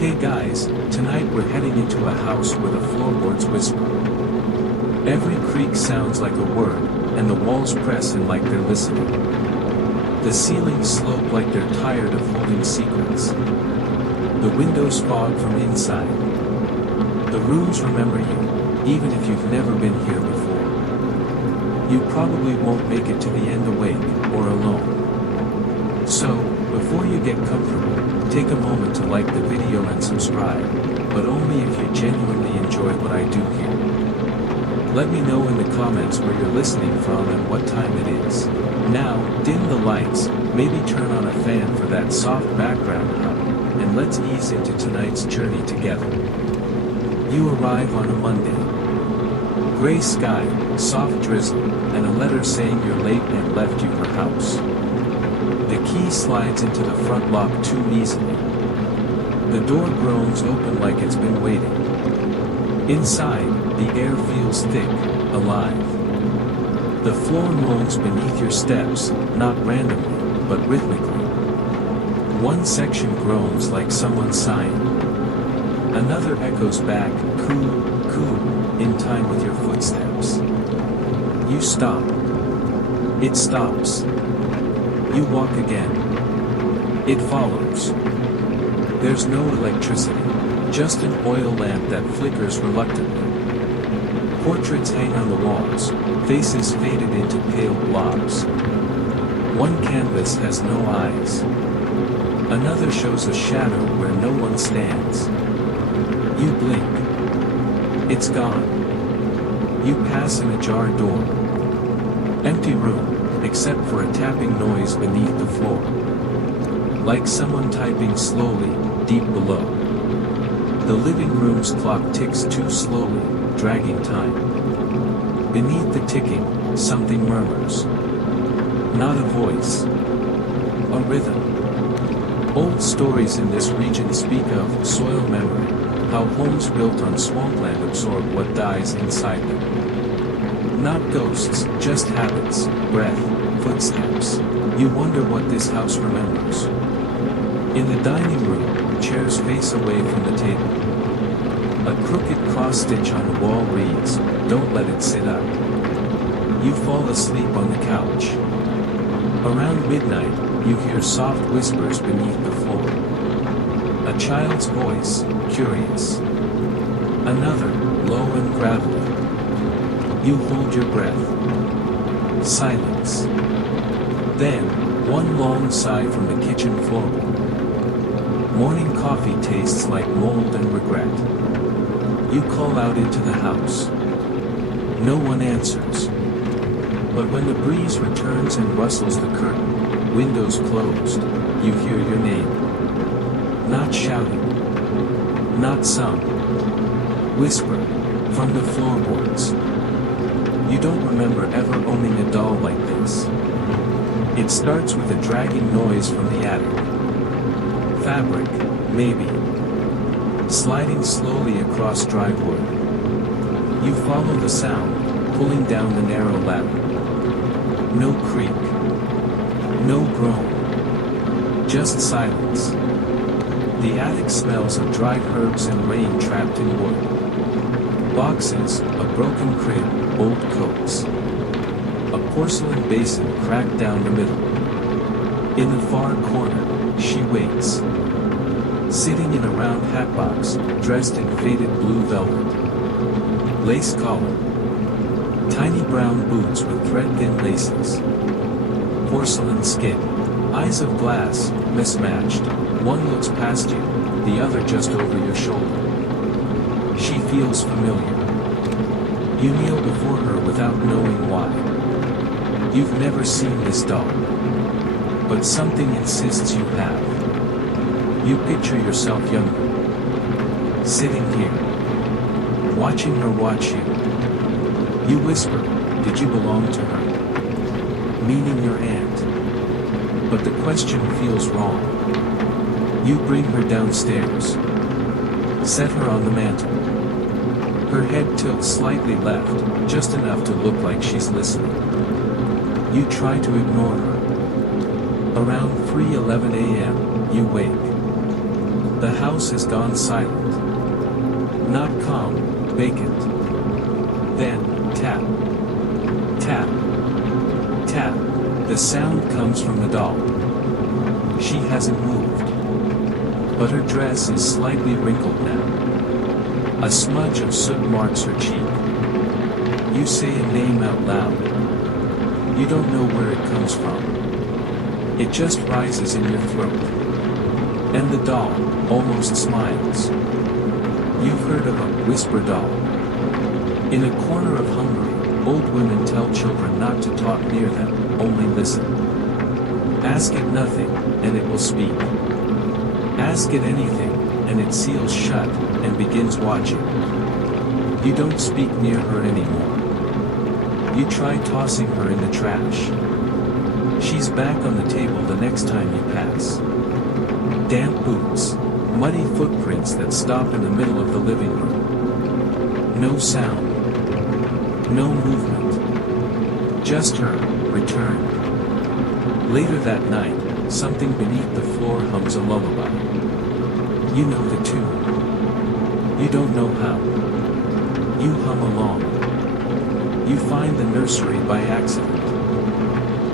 Hey guys, tonight we're heading into a house where the floorboards whisper. Every creak sounds like a word, and the walls press in like they're listening. The ceilings slope like they're tired of holding secrets. The windows fog from inside. The rooms remember you, even if you've never been here before. You probably won't make it to the end awake, or alone. So, before you get comfortable, take a moment to like the video and subscribe, but only if you genuinely enjoy what I do here. Let me know in the comments where you're listening from and what time it is. Now, dim the lights, maybe turn on a fan for that soft background hum, and let's ease into tonight's journey together. You arrive on a Monday. Gray sky, soft drizzle, and a letter saying you're late and left you her house. The key slides into the front lock too easily. The door groans open like it's been waiting. Inside, the air feels thick, alive. The floor moans beneath your steps, not randomly, but rhythmically. One section groans like someone sighing. Another echoes back, coo, coo, in time with your footsteps. You stop. It stops. You walk again. It follows. There's no electricity, just an oil lamp that flickers reluctantly. Portraits hang on the walls, faces faded into pale blobs. One canvas has no eyes. Another shows a shadow where no one stands. You blink. It's gone. You pass an ajar door. Empty room, except for a tapping noise beneath the floor. Like someone typing slowly, deep below. The living room's clock ticks too slowly, dragging time. Beneath the ticking, something murmurs. Not a voice. A rhythm. Old stories in this region speak of soil memory, how homes built on swampland absorb what dies inside them. Not ghosts, just habits, breath, footsteps. You wonder what this house remembers. In the dining room, chairs face away from the table. A crooked cross-stitch on the wall reads, "Don't let it sit up." You fall asleep on the couch. Around midnight, you hear soft whispers beneath the floor. A child's voice, curious. Another, low and gravelly. You hold your breath. Silence. Then, one long sigh from the kitchen floorboard. Morning coffee tastes like mold and regret. You call out into the house. No one answers. But when the breeze returns and rustles the curtain, windows closed, you hear your name. Not shouting. Not sung. Whispered, from the floorboards. You don't remember ever owning a doll like this. It starts with a dragging noise from the attic. Fabric, maybe. Sliding slowly across dry wood. You follow the sound, pulling down the narrow ladder. No creak. No groan. Just silence. The attic smells of dried herbs and rain trapped in wood. Boxes, a broken crib, old coats. A porcelain basin cracked down the middle. In the far corner, she waits. Sitting in a round hatbox, dressed in faded blue velvet. Lace collar. Tiny brown boots with thread-thin laces. Porcelain skin. Eyes of glass, mismatched. One looks past you, the other just over your shoulder. She feels familiar. You kneel before her without knowing why. You've never seen this doll. But something insists you have. You picture yourself younger. Sitting here. Watching her watch you. You whisper, did you belong to her? Meaning your aunt. But the question feels wrong. You bring her downstairs. Set her on the mantel. Her head tilts slightly left, just enough to look like she's listening. You try to ignore her. Around 3:11 a.m., you wake. The house has gone silent. Not calm, vacant. Then, tap. Tap. Tap. The sound comes from the doll. She hasn't moved. But her dress is slightly wrinkled now. A smudge of soot marks her cheek. You say a name out loud. You don't know where it comes from. It just rises in your throat. And the doll almost smiles. You've heard of a whisper doll. In a corner of Hungary, old women tell children not to talk near them, only listen. Ask it nothing, and it will speak. Ask it anything, and it seals shut, and begins watching. You don't speak near her anymore. You try tossing her in the trash. She's back on the table the next time you pass. Damp boots, muddy footprints that stop in the middle of the living room. No sound. No movement. Just her, returned. Later that night, something beneath the floor hums a lullaby. You know the tune. You don't know how. You hum along. You find the nursery by accident.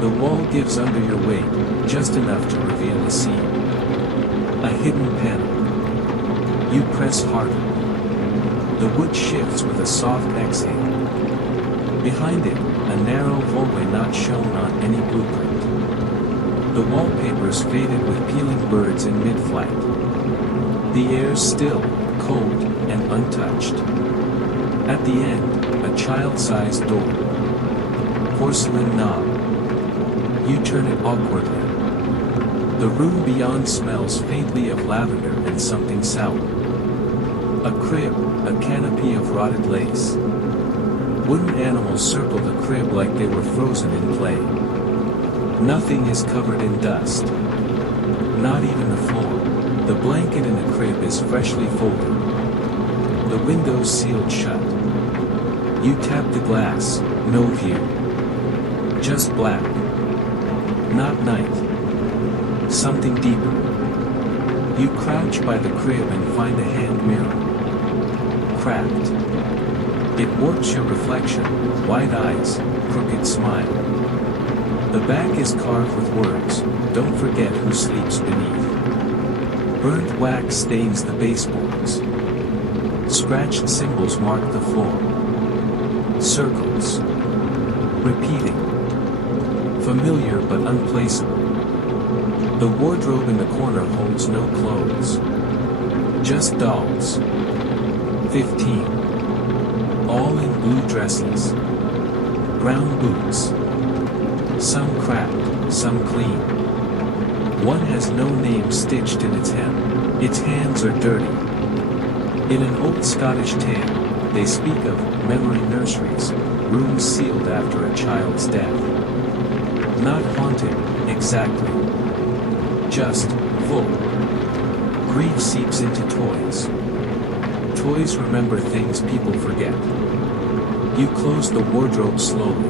The wall gives under your weight, just enough to reveal a scene. A hidden panel. You press harder. The wood shifts with a soft exhale. Behind it, a narrow hallway not shown on any blueprint. The wallpaper's faded with peeling birds in mid-flight. The air's still, cold, and untouched. At the end, a child-sized door. Porcelain knob. You turn it awkwardly. The room beyond smells faintly of lavender and something sour. A crib, a canopy of rotted lace. Wooden animals circle the crib like they were frozen in play. Nothing is covered in dust. Not even the floor. The blanket in the crib is freshly folded. The windows sealed shut. You tap the glass, no view. Just black. Not night. Something deeper. You crouch by the crib and find a hand mirror. Cracked. It warps your reflection, wide eyes, crooked smile. The back is carved with words, don't forget who sleeps beneath. Burnt wax stains the baseboards. Scratched symbols mark the floor. Circles. Repeating. Familiar but unplaceable. The wardrobe in the corner holds no clothes. Just dolls. 15. All in blue dresses. Brown boots. Some cracked, some clean. One has no name stitched in its hem. Its hands are dirty. In an old Scottish tale, they speak of memory nurseries, rooms sealed after a child's death. Not haunted, exactly. Just full. Grief seeps into toys. Toys remember things people forget. You close the wardrobe slowly.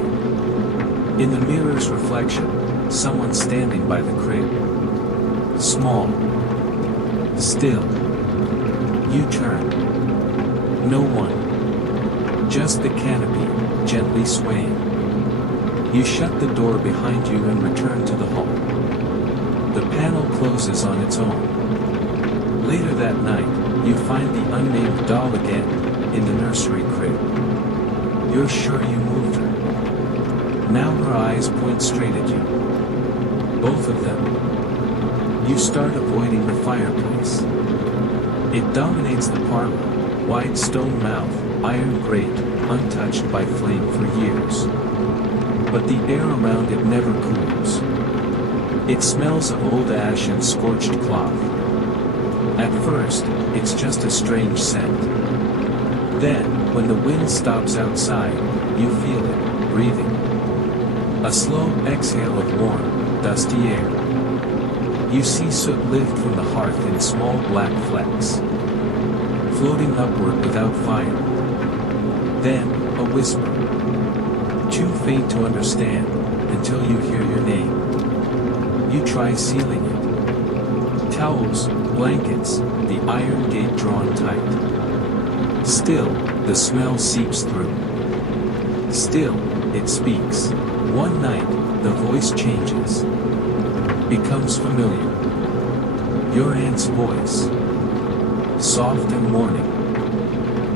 In the mirror's reflection, someone standing by the crib. Small. Still. You turn. No one. Just the canopy, gently swaying. You shut the door behind you and return to the hall. The panel closes on its own. Later that night, you find the unnamed doll again, in the nursery crib. You're sure you moved her. Now her eyes point straight at you. Both of them. You start avoiding the fireplace. It dominates the parlor, wide stone mouth, iron grate, untouched by flame for years. But the air around it never cools. It smells of old ash and scorched cloth. At first, it's just a strange scent. Then, when the wind stops outside, you feel it, breathing. A slow exhale of warm, dusty air. You see soot lift from the hearth in small black flecks, floating upward without fire. Then, a whisper. Too faint to understand, until you hear your name. You try sealing it. Towels, Blankets, the iron gate drawn tight. Still, the smell seeps through. Still, it speaks. One night, the voice changes. Becomes familiar. Your aunt's voice. Soft and warning.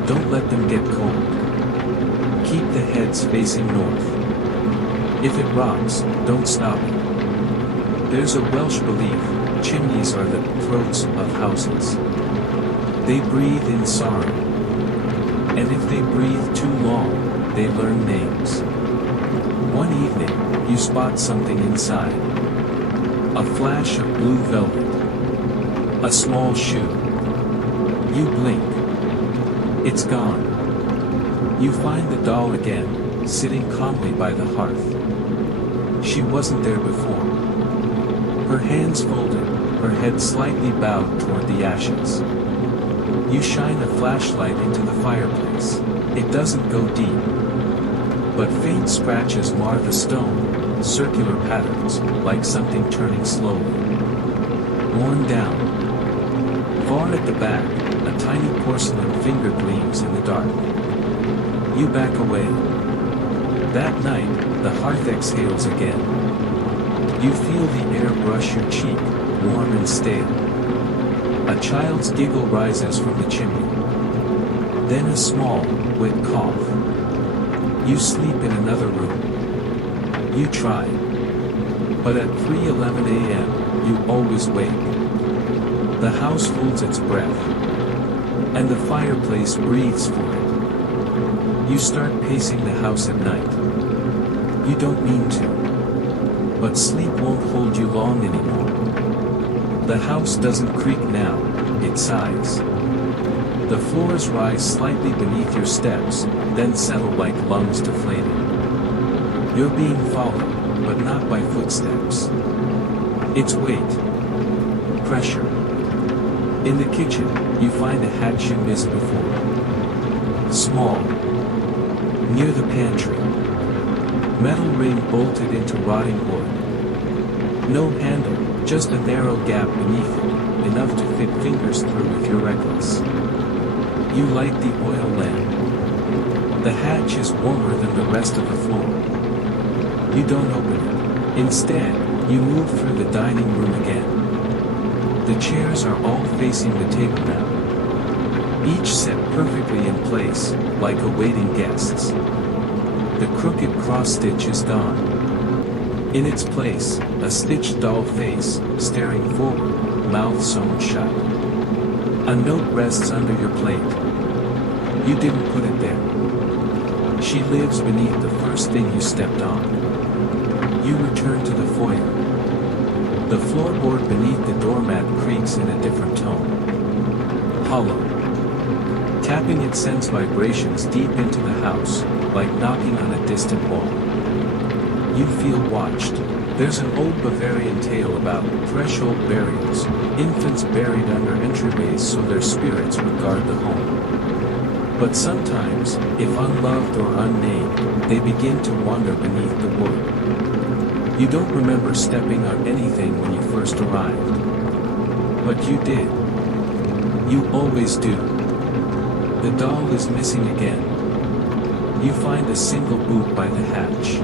Don't let them get cold. Keep the heads facing north. If it rocks, don't stop it. There's a Welsh belief, chimneys are the throats of houses. They breathe in sorrow. And if they breathe too long, they learn names. One evening, you spot something inside. A flash of blue velvet. A small shoe. You blink. It's gone. You find the doll again, sitting calmly by the hearth. She wasn't there before. Her hands folded, her head slightly bowed toward the ashes. You shine a flashlight into the fireplace. It doesn't go deep. But faint scratches mar the stone, circular patterns, like something turning slowly. Worn down. Far at the back, a tiny porcelain finger gleams in the dark. You back away. That night, the hearth exhales again. You feel the air brush your cheek, warm and stale. A child's giggle rises from the chimney. Then a small, wet cough. You sleep in another room. You try. But at 3:11 a.m., you always wake. The house holds its breath. And the fireplace breathes for it. You start pacing the house at night. You don't mean to. But sleep won't hold you long anymore. The house doesn't creak now, it sighs. The floors rise slightly beneath your steps, then settle like lungs deflated. You're being followed, but not by footsteps. It's weight. Pressure. In the kitchen, you find a hatch you missed before. Small. Near the pantry. Metal ring bolted into rotting wood. No handle, just a narrow gap beneath it, enough to fit fingers through if you're reckless. You light the oil lamp. The hatch is warmer than the rest of the floor. You don't open it. Instead, you move through the dining room again. The chairs are all facing the table now. Each set perfectly in place, like awaiting guests. The crooked cross-stitch is gone. In its place, a stitched doll face, staring forward, mouth sewn shut. A note rests under your plate. You didn't put it there. She lives beneath the first thing you stepped on. You return to the foyer. The floorboard beneath the doormat creaks in a different tone. Hollow. Tapping it sends vibrations deep into the house, like knocking on a distant wall. You feel watched. There's an old Bavarian tale about threshold burials, infants buried under entryways so their spirits would guard the home. But sometimes, if unloved or unnamed, they begin to wander beneath the wood. You don't remember stepping on anything when you first arrived. But you did. You always do. The doll is missing again. You find a single boot by the hatch.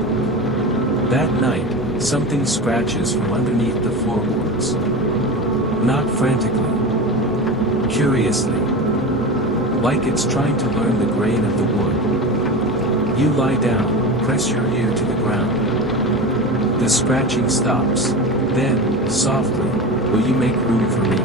That night, something scratches from underneath the floorboards. Not frantically. Curiously. Like it's trying to learn the grain of the wood. You lie down, press your ear to the ground. The scratching stops. Then, softly, will you make room for me?